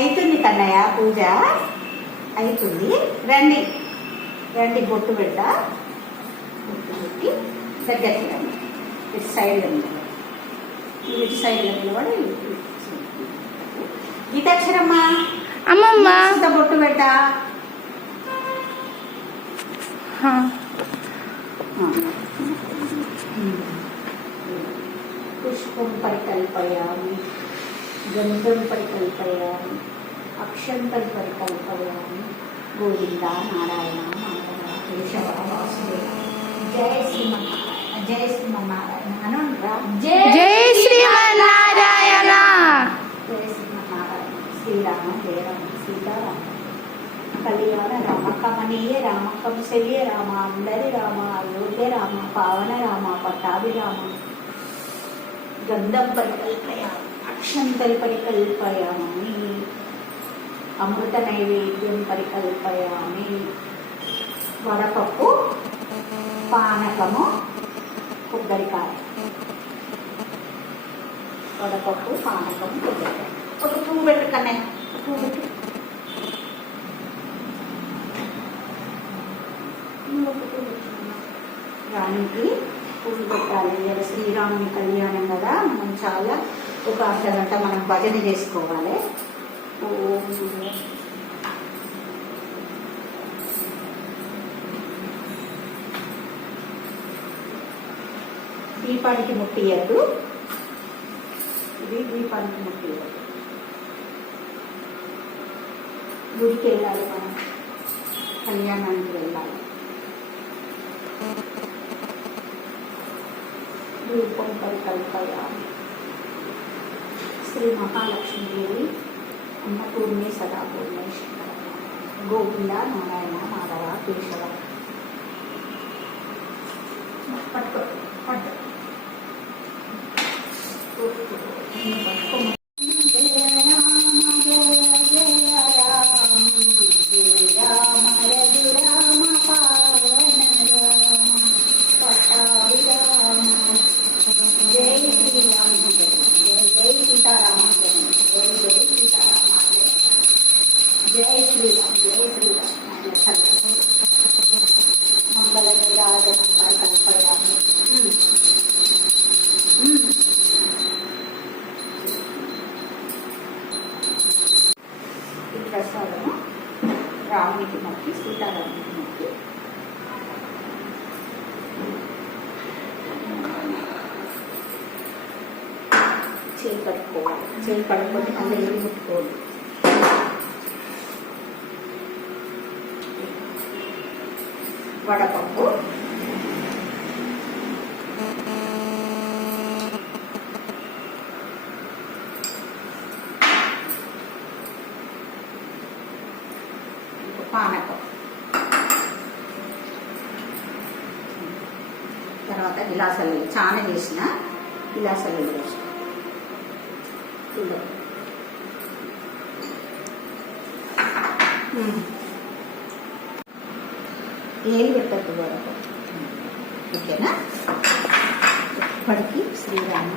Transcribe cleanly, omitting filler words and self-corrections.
అవుతుంది కన్నయ్య, పూజ అవుతుంది. రండి రండి, బొట్టు పెడతా. బొట్టు పెట్టి దగ్గరికి రండి. ఇటు సైడ్లో నిలబడి, ఇటు సైడ్లో నిలబడి. గీతాక్షరమ్మ అమ్మమ్మ బొట్టు పెట్టా. పుష్పం పరికల్పయామి, గంధం పరికల్పయామి, అక్షంతం పరికల్పయామి. గోవింద నారాయణ మాధవ కేశవ వాసుదేవ. జయ శ్రీమన్నారాయణ, జయ శ్రీమన్నారాయణ అను. జయ శ్రీమన్నారాయణ. జయ శ్రీమన్నారాయణ. శ్రీరామ జయ రామ, సీతారామ కళ్యాణ రామ, కమనీయ రామ, కంసల్య రామ, అందరి రామ, అయోధ్య రామ, పావన రామ, పట్టాభి రామ. గంధం పరికల్పయామి, అక్షంతలు పరికల్పయామి, అమృత నైవేద్యం పరికల్పయామి. వడపప్పు, పానకము, కొబ్బరికాయ. వడపప్పు, పానకము, కొబ్బరికాయ. ఒక పువ్వు పెట్టు కన్నయ్య, పువ్వు పెట్టు. రాణికి పువ్వు పెట్టాలి. ఇలా శ్రీరాముని కళ్యాణం కదా, మనం చాలా ఒక అర్ధగంట మనం భజన చేసుకోవాలి. దీపానికి ముట్టియద్దు, ఇది దీపానికి ముట్టియద్దు. గుడికి వెళ్ళాలి, మనం కళ్యాణానికి వెళ్ళాలి. రూపం పరికల్పయామి. శ్రీ మహాలక్ష్మీదేవి అన్నపూర్ణి సదా పూర్ణేశ్వర. గోవింద నారాయణ మాధవ కేశవ. పట్టుకో పట్టు. జై శ్రీరామ్, జై శ్రీరామ్. మంగళ నీరాజనం పరికల్పయామి. ఈ ప్రసాదము రామునికి మొక్కి, సీతారామునికి మొక్కి. చేయి కడుక్కోవాలి. చేయి కడుక్కొని మళ్ళీ ఏది ముట్టుకోవాలి. వడపప్పు, పానకం, తర్వాత గిలాసలు చాలా చేసిన గిలాసలు వేసిన ఏది పెట్టద్దు వరకు. ఓకేనా? ఇప్పటికి శ్రీరామ